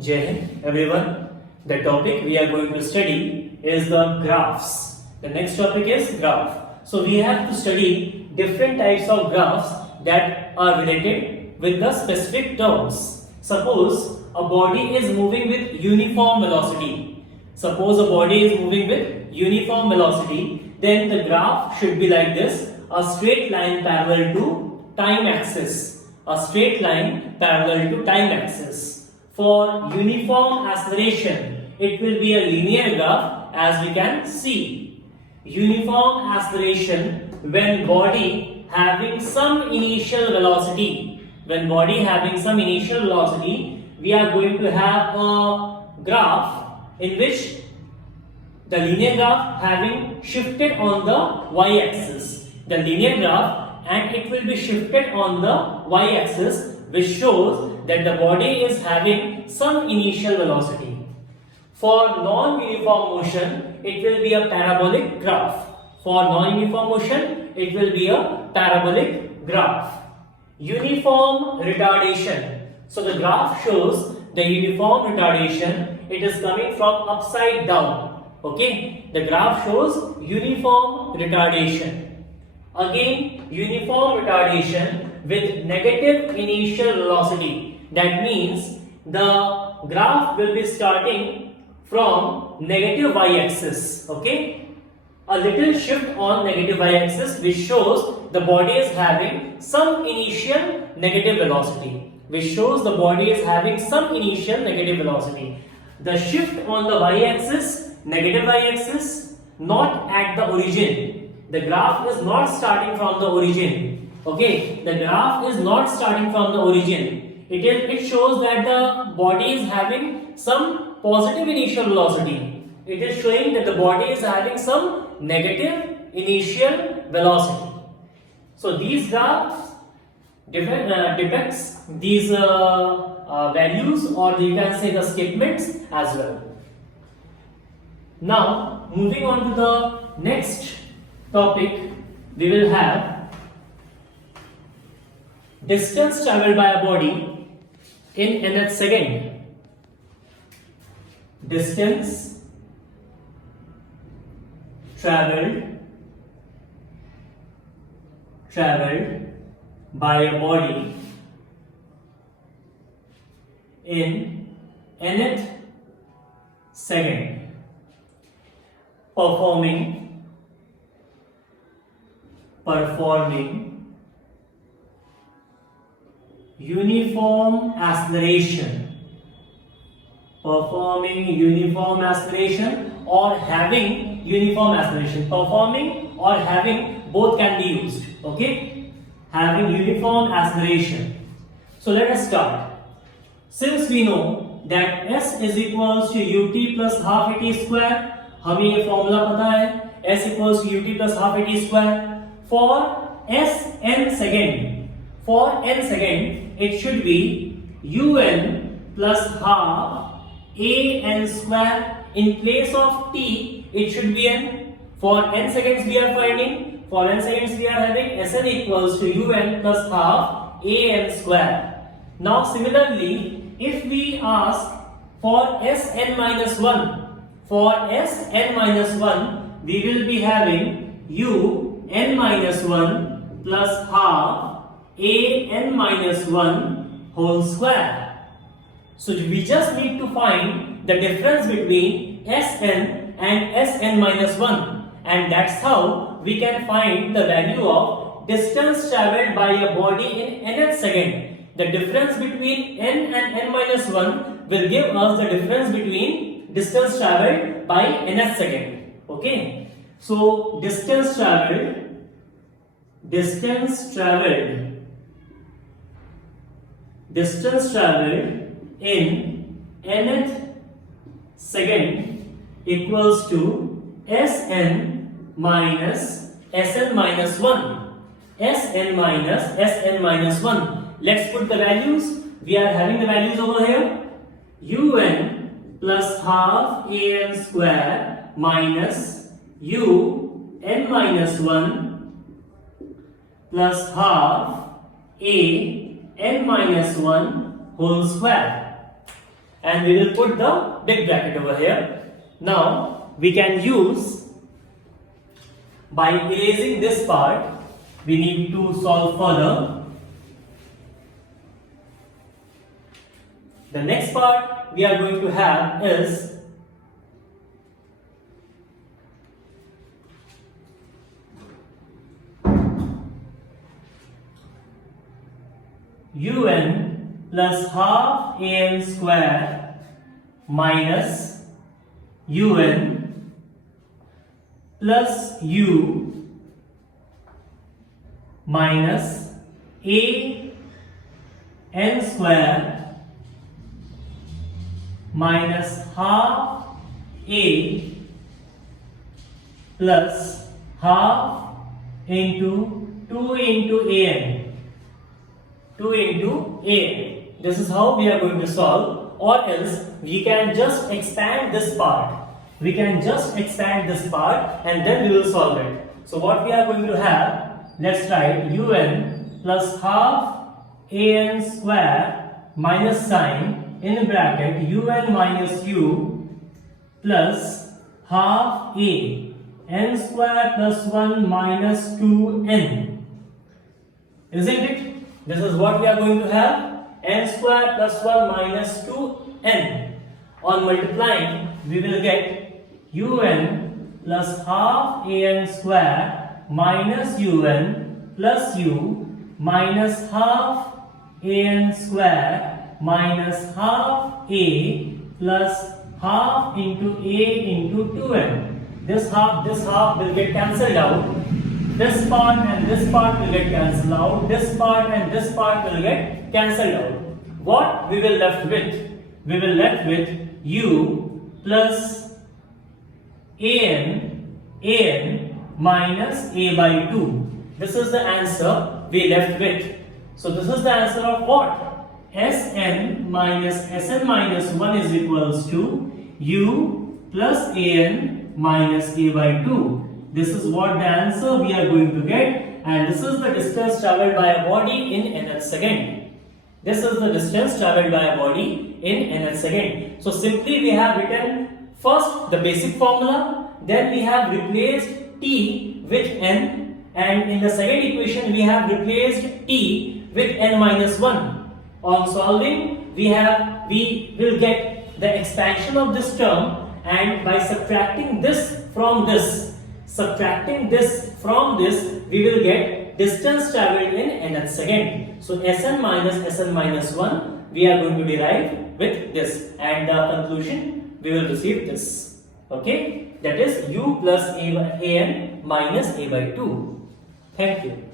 Jai Hind, everyone. The topic we are going to study is the graphs. The next topic is graph. So we have to study different types of graphs that are related with the specific terms. Suppose a body is moving with uniform velocity. Suppose a body is moving with uniform velocity, then the graph should be like this: a straight line parallel to time axis. A straight line parallel to time axis. For uniform acceleration, it will be a linear graph, as we can see. Uniform acceleration when body having some initial velocity. When body having some initial velocity, we are going to have a graph in which the linear graph having shifted on the y-axis. The linear graph, and it will be shifted on the y-axis, which shows that the body is having some initial velocity. For non-uniform motion, it will be a parabolic graph. For non-uniform motion, it will be a parabolic graph. Uniform retardation. So the graph shows the uniform retardation. It is coming from upside down. Okay, the graph shows uniform retardation. Again, uniform retardation with negative initial velocity. That means the graph will be starting from negative y-axis. Okay, a little shift on negative y-axis, which shows the body is having some initial negative velocity. Which shows the body is having some initial negative velocity. The shift on the y-axis, negative y-axis, not at the origin. The graph is not starting from the origin. Okay, the graph is not starting from the origin. It shows that the body is having some positive initial velocity. It is showing that the body is having some negative initial velocity. So these graphs depicts these values, or you can say the statements as well. Now moving on to the next topic, we will have distance traveled by a body in nth second. Distance traveled by a body in nth second, performing uniform acceleration. Performing uniform acceleration or having uniform acceleration. Performing or having, both can be used. Okay, having uniform acceleration. So let us start. Since we know that s is equals to ut plus half at square, हमें ये formula पता है, s equals to ut plus half at square. For n second, it should be un plus half an square. In place of t, it should be n. For n seconds we are finding, for n seconds we are having Sn equals to un plus half an square. Now similarly, if we ask for Sn minus 1, we will be having un minus 1 plus half an minus 1 whole square. So we just need to find the difference between Sn and Sn minus 1, and that's how we can find the value of distance traveled by a body in nth second. The difference between n and n minus 1 will give us the difference between distance traveled by nth second. Okay, so distance traveled in nth second equals to Sn minus 1. Let's put the values. We are having the values over here. Un plus half an square minus un minus 1 plus half an minus 1 whole square. and we will put the big bracket over here. Now we can use, by erasing this part, we need to solve further. The next part we are going to have is un plus half an square minus un plus u minus a n square minus half a plus half into 2 into an. 2 into a. This is how we are going to solve, or else we can just expand this part. We can just expand this part and then we will solve it. So what we are going to have, let's write un plus half an square minus sign in bracket un minus u plus half a n square plus 1 minus 2n. Isn't it? This is what we are going to have, n square plus 1 minus 2n. On multiplying, we will get un plus half an square minus un plus u minus half an square minus half a plus half into a into 2n. This half will get cancelled out. This part and this part will get cancelled out. This part and this part will get cancelled out. What we will left with? We will left with u plus an minus a by 2. This is the answer we left with. So this is the answer of what? Sn minus Sn minus 1 is equals to u plus an minus a by 2. This is what the answer we are going to get, and this is the distance travelled by a body in nth second. This is the distance travelled by a body in nth second. So simply we have written first the basic formula, then we have replaced t with n, and in the second equation we have replaced t with n minus 1. On solving, we will get the expansion of this term, and by subtracting this from this, we will get distance travelled in nth second. So Sn minus 1 we are going to derive with this, and the conclusion we will receive this. Okay, that is u plus an minus a by 2. Thank you.